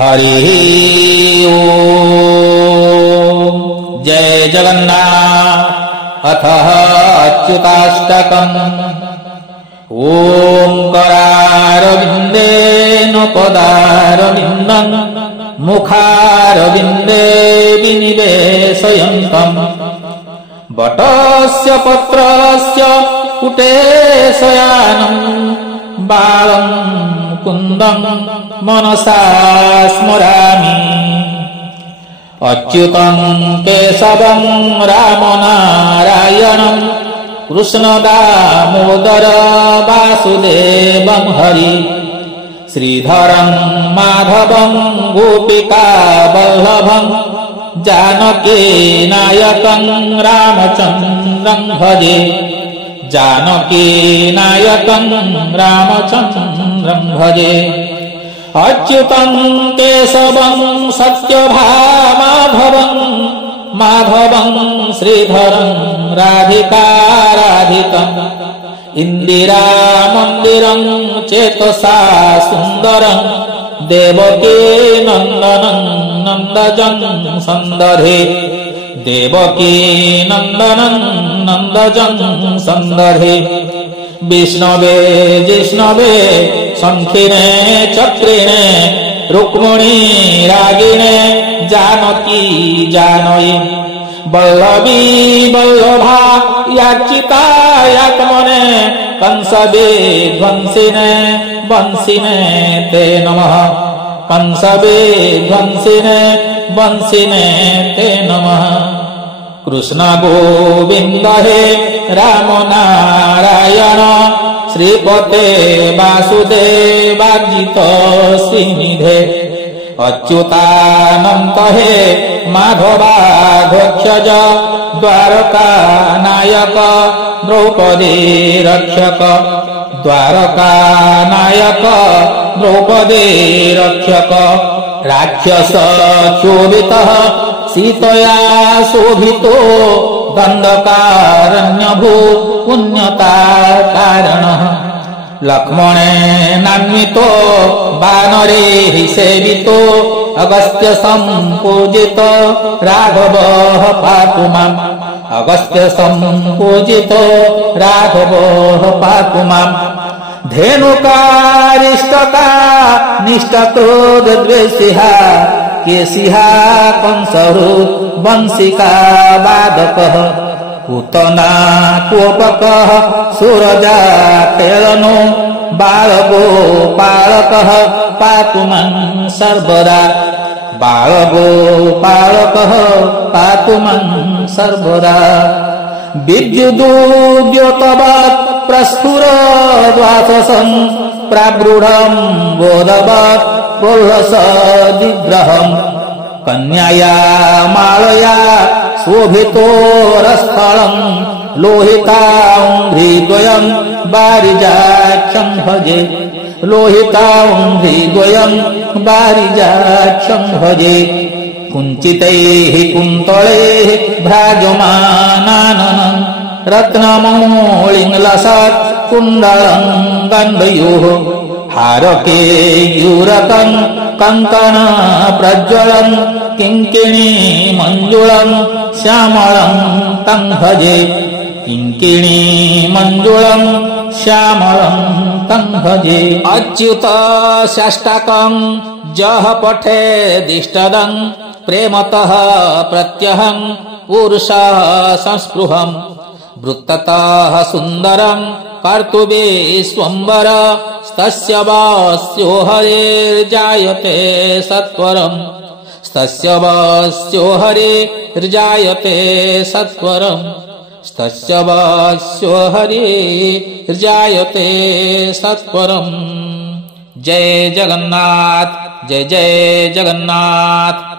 हरि ओम। जय जगन्नाथ। अथ अच्युताष्टकम्। ओंकारारविन्देन पदारविन्दम् मुखारविन्दे विनिवेशयन्तम् वटस्य पत्रस्य पुटे शयानम् बालम् मुकुन्दम् मनसा स्मरामि। अच्युतम् केशवम् रामनारायणम् कृष्णदामोदर वासुदेवम् हरि श्रीधरम् माधवम् गोपिका वल्लभम् जानकी नायकम् रामचन्द्रम् भजे। जानकी नायकम् रामचन्द्रम् भजे। अच्युतम् केशवम् सत्यभामाधवम् माधवम् श्रीधरम् राधिकाराधितम् इन्दिरा मन्दिरम् चेतसा सुन्दरम् देवकी नन्दनम् नन्दजम् सन्दधे। देवकी नन्दनम् नन्दजम् सन्दधे। विष्णवे जिष्णवे शङ्खिने चक्रिणे रुक्मिणी रागिणे जानकी जानयि। वल्लभी वल्लभा याचितायात्मने कंसवे ध्वंसिने वंसिने ते नमः। कंसवे ध्वंसिने वंसिने ते नमः। कृष्ण गोविन्द हे राम नारायण श्रीपते वासुदेवार्जित श्रीनिधे। अच्युतानन्त हे माधवाध्यक्ष द्वारका नायक द्रौपदी रक्षक। द्वारका नायक द्रौपदी रक्षक। राक्षस क्षोभितः सीतया शोभितो दण्डकारण्यभू पुण्यता कारणः। लक्ष्मणेनान्वितो वानरैः सेवितो अगस्त्य सम्पूजितो राघवः पातु माम्। अगस्त्य सम्पूजितो राघवः पातु माम्। धेनुकारिष्टका निष्ठक्रोधद्वेषिहा केशिहा कंसहृत् वंशिका वादकः। पूतना कोपकः सूरजा खेलनो बालगोपालकः पातु माम् सर्वदा। बालगोपालकः पातु माम् सर्वदा। विद्युदुद्योतवत् प्रस्फुरद्वाससं प्रावृढम् बोधवत् प्रोल्लसदिग्रहम्। कन्याया मालया शोभितोरस्थलम् लोहिताङ्घ्रिद्वयम् वारिजाक्षम् भजे। लोहिताङ्घ्रिद्वयम् वारिजाक्षम् भजे। कुञ्चितैः कुन्तलैः भ्राजमानाननम् रत्नमौलिङ्लसत् कुण्डलम् गन्धयोः। हारकेयूरकम् कङ्कण प्रज्वलम् किङ्किणी मञ्जुलम् श्यामलम् तम् भजे। किङ्किणी मञ्जुलम् श्यामलम् तम् भजे। अच्युत षष्टकम् जः पठेदिष्टदम् प्रेमतः प्रत्यहम् पुरुषः संस्पृहम्। वृत्ततः सुन्दरम् कर्तुविश्वम्बर तस्य वास्यो हरेर्जायते सत्वरम्। तस्य वास्यो हरेर्जायते सत्वरम्। तस्य वास्यो हरेर्जायते सत्वरम्। जय जगन्नाथ। जय जय जगन्नाथ।